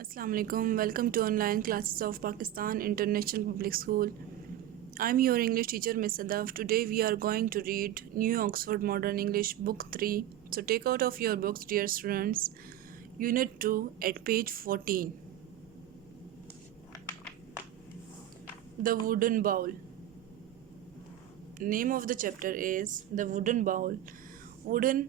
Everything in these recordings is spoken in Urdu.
Assalamu alaikum. Welcome to online classes of Pakistan International Public School. I'm your English teacher, Miss Sadaf. Today we are going to read New Oxford Modern English Book 3. So take out of your books, dear students, Unit 2 at page 14. The Wooden Bowl. Name of the chapter is The Wooden Bowl. Wooden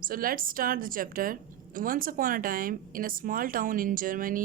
So let's start the chapter. Once upon a time in a small town in Germany,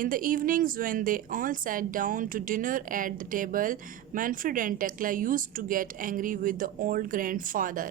In the evenings when they all sat down to dinner at the table, Manfred and Tekla used to get angry with the old grandfather.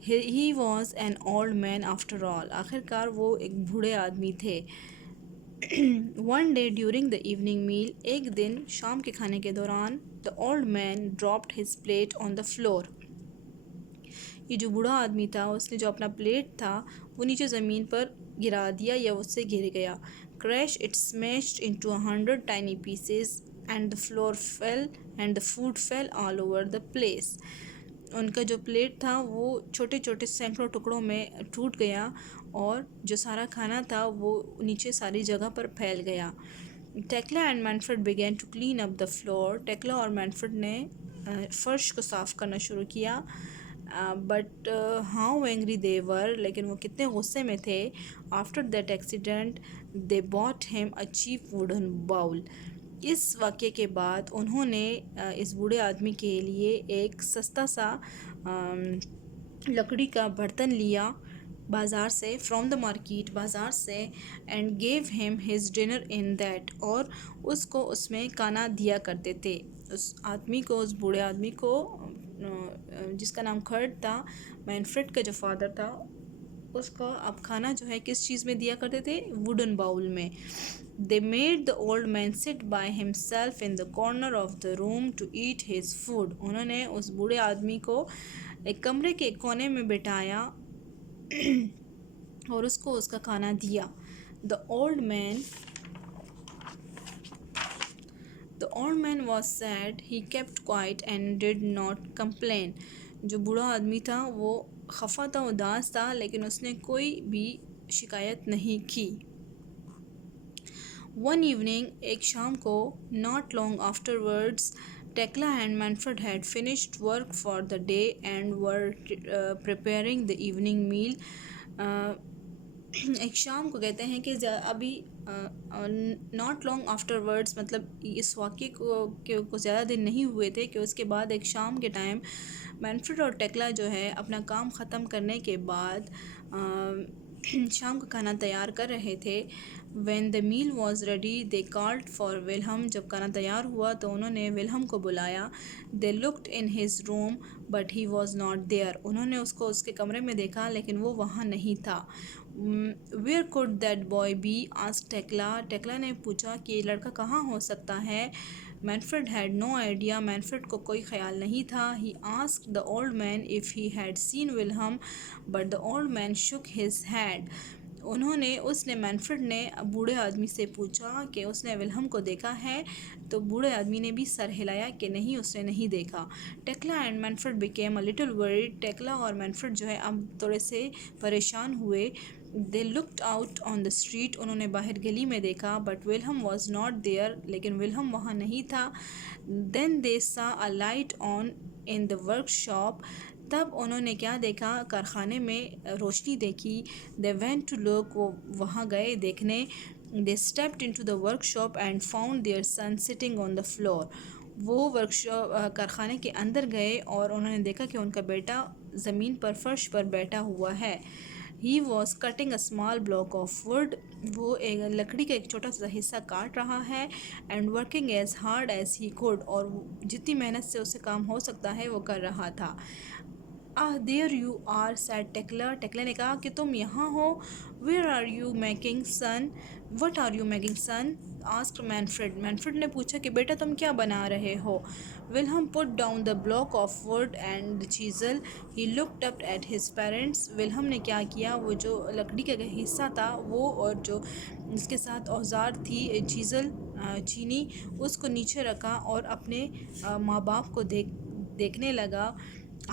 He was an old man after all. آخرکار وہ ایک بوڑھے آدمی تھے. One day during the evening meal, ایک دن شام کے کھانے کے دوران, the old man dropped his plate on the floor. یہ جو بوڑھا آدمی تھا اس نے جو اپنا پلیٹ تھا وہ نیچے زمین پر گرا دیا یا اس سے گر گیا. Crash, it smashed into 100 tiny pieces and the floor fell and the food fell all over the place. ان کا جو پلیٹ تھا وہ چھوٹے چھوٹے سینکڑوں ٹکڑوں میں ٹوٹ گیا اور جو سارا کھانا تھا وہ نیچے ساری جگہ پر پھیل گیا. Tekla and Manfred began to clean up the floor. Tekla اور مینفرڈ نے فرش کو صاف کرنا شروع کیا. But how angry they were, لیکن وہ کتنے غصے میں تھے. After that accident they bought him a cheap wooden bowl. اس واقعے کے بعد انہوں نے اس بوڑھے آدمی کے لیے ایک سستا سا لکڑی کا برتن لیا بازار سے, فرام دا مارکیٹ, بازار سے, and give ham his dinner in that, اور اس کو اس میں کھانا دیا کرتے تھے. اس آدمی کو, اس بوڑھے آدمی کو جس کا نام کھرٹ تھا, مینفرڈ کا جو فادر تھا, اس کو اب کھانا جو ہے کس چیز میں دیا کرتے تھے, ووڈن باؤل میں. They made the old man sit by himself in the corner of the room to eat his food. انہوں نے اس بوڑھے آدمی کو ایک کمرے کے کونے میں بٹھایا اور اس کو اس کا کھانا دیا. The old man was sad. He kept quiet and did not complain. جو بوڑھا آدمی تھا وہ خفا تھا, اداس تھا, لیکن اس نے کوئی بھی شکایت نہیں کی. One evening, ایک شام کو, not long afterwards, Tekla and Manfred had finished work for the day and were preparing the evening meal. ایک شام کو کہتے ہیں کہ ابھی not long afterwards مطلب اس واقعے کو زیادہ دن نہیں ہوئے تھے کہ اس کے بعد ایک شام کے ٹائم مینفرڈ اور ٹیکلا جو ہے اپنا کام ختم کرنے کے بعد شام کا کھانا تیار کر رہے تھے. When the meal was ready, they called for Wilhelm. جب کھانا تیار ہوا تو انہوں نے ولہم کو بلایا. They looked in his room, but he was not there. انہوں نے اس کو اس کے کمرے میں دیکھا لیکن وہ وہاں نہیں تھا. Where could that boy be? asked Tekla. ٹیکلا نے پوچھا کہ یہ لڑکا کہاں ہو سکتا ہے. Manfred had no idea. مینفرڈ کو کوئی خیال نہیں تھا. He asked the old man if he had seen Wilhelm, but the old man shook his head. اس نے مینفرڈ نے بوڑھے آدمی سے پوچھا کہ اس نے ولہم کو دیکھا ہے, تو بوڑھے آدمی نے بھی سر ہلایا کہ نہیں, اس نے نہیں دیکھا. Tekla and Manfred became a little worried. Tekla اور مینفرڈ جو ہے اب تھوڑے سے پریشان ہوئے. They looked out on the street. انہوں نے باہر گلی میں دیکھا. But Wilhelm was not there. لیکن ولہم وہاں نہیں تھا. Then they saw a light on in the workshop. تب انہوں نے کیا دیکھا, کارخانے میں روشنی دیکھی. They went to look. وہ وہاں گئے دیکھنے. They stepped into the workshop and found their son sitting on the floor. وہ کارخانے کے اندر گئے اور انہوں نے دیکھا کہ ان کا بیٹا زمین پر, فرش پر بیٹھا ہوا ہے. He was cutting a small block of wood. وہ ایک لکڑی کا ایک چھوٹا سا حصہ کاٹ رہا ہے. And working as hard as he could. اور جتنی محنت سے اسے کام ہو سکتا ہے وہ کر رہا تھا. There you are, said Tekla. ٹیکلا نے کہا کہ تم یہاں ہو. Where are you making, son? What are you making, son? asked Manfred. مینفرڈ نے پوچھا کہ بیٹا تم کیا بنا رہے ہو. Wilhelm put down the block of wood and the chisel. He looked up at his parents. ولہم نے کیا کیا, وہ جو لکڑی کا حصہ تھا وہ اور جو اس کے ساتھ اوزار تھی, چیزل, چینی, اس کو نیچے رکھا اور اپنے ماں باپ کو دیکھنے لگا.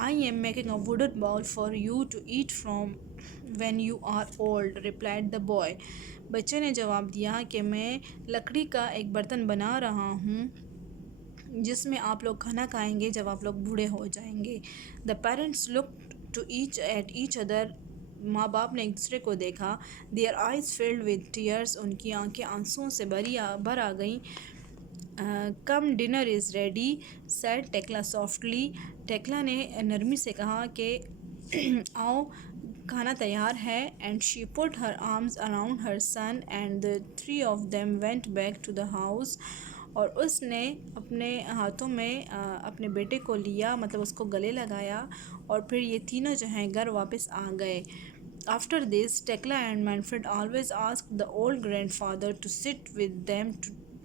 I am making a wooden bowl for you to eat from when you are old, replied the boy. بچے نے جواب دیا کہ میں لکڑی کا ایک برتن بنا رہا ہوں جس میں آپ لوگ کھانا کھائیں گے جب آپ لوگ بوڑھے ہو جائیں گے. The parents looked to each other. ماں باپ نے ایک دوسرے کو دیکھا. Their eyes filled with tears. ان کی آنکھیں آنسوؤں سے بھر آ گئیں. Come, dinner is ready, said Tekla softly. ٹیکلا نے نرمی سے کہا کہ آؤ کھانا تیار ہے. And she put her arms around her son and the three of them went back to the house. اور اس نے اپنے ہاتھوں میں اپنے بیٹے کو لیا، مطلب اس کو گلے لگایا، اور پھر یہ تینوں جو ہیں گھر واپس آ گئے۔ After this, Tekla and Manfred always asked the old grandfather to sit with them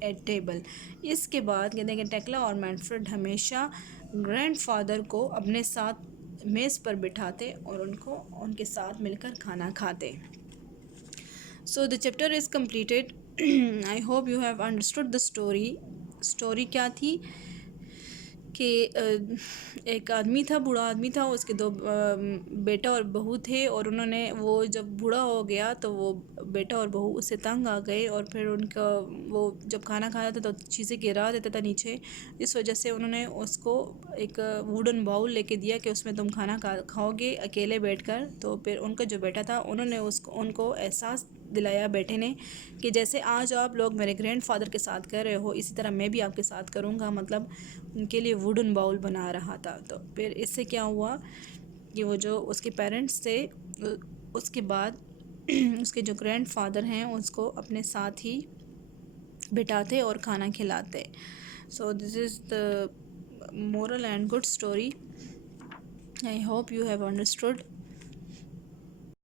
at table. اس کے بعد کہتے ہیں کہ ٹیکلا اور مینفرڈ ہمیشہ گرینڈ فادر کو اپنے ساتھ میز پر بٹھاتے اور ان کے ساتھ مل کر کھانا کھاتے۔ So the chapter is completed. I hope you have understood the story. Story کیا تھی کہ ایک آدمی تھا، بوڑھا آدمی تھا، اس کے دو بیٹا اور بہو تھے، اور انہوں نے وہ جب بوڑھا ہو گیا تو وہ بیٹا اور بہو اس سے تنگ آ گئے، اور پھر ان کا وہ جب کھانا کھاتا تھا تو چیزیں گرا دیتا تھا نیچے، اس وجہ سے انہوں نے اس کو ایک ووڈن باؤل لے کے دیا کہ اس میں تم کھانا کھاؤ گے اکیلے بیٹھ کر۔ تو پھر ان کا جو بیٹا تھا انہوں نے ان کو احساس دلایا بیٹے نے کہ جیسے آج آپ لوگ میرے گرینڈ فادر کے ساتھ کر رہے ہو، اسی طرح میں بھی آپ کے ساتھ کروں گا، مطلب ان کے لیے ووڈن باؤل بنا رہا تھا۔ تو پھر اس سے کیا ہوا کہ وہ جو اس کے پیرنٹس تھے اس کے بعد اس کے جو گرینڈ فادر ہیں اس کو اپنے ساتھ ہی بٹھاتے اور کھانا کھلاتے۔ سو دس از دا moral and good story. I hope you have understood.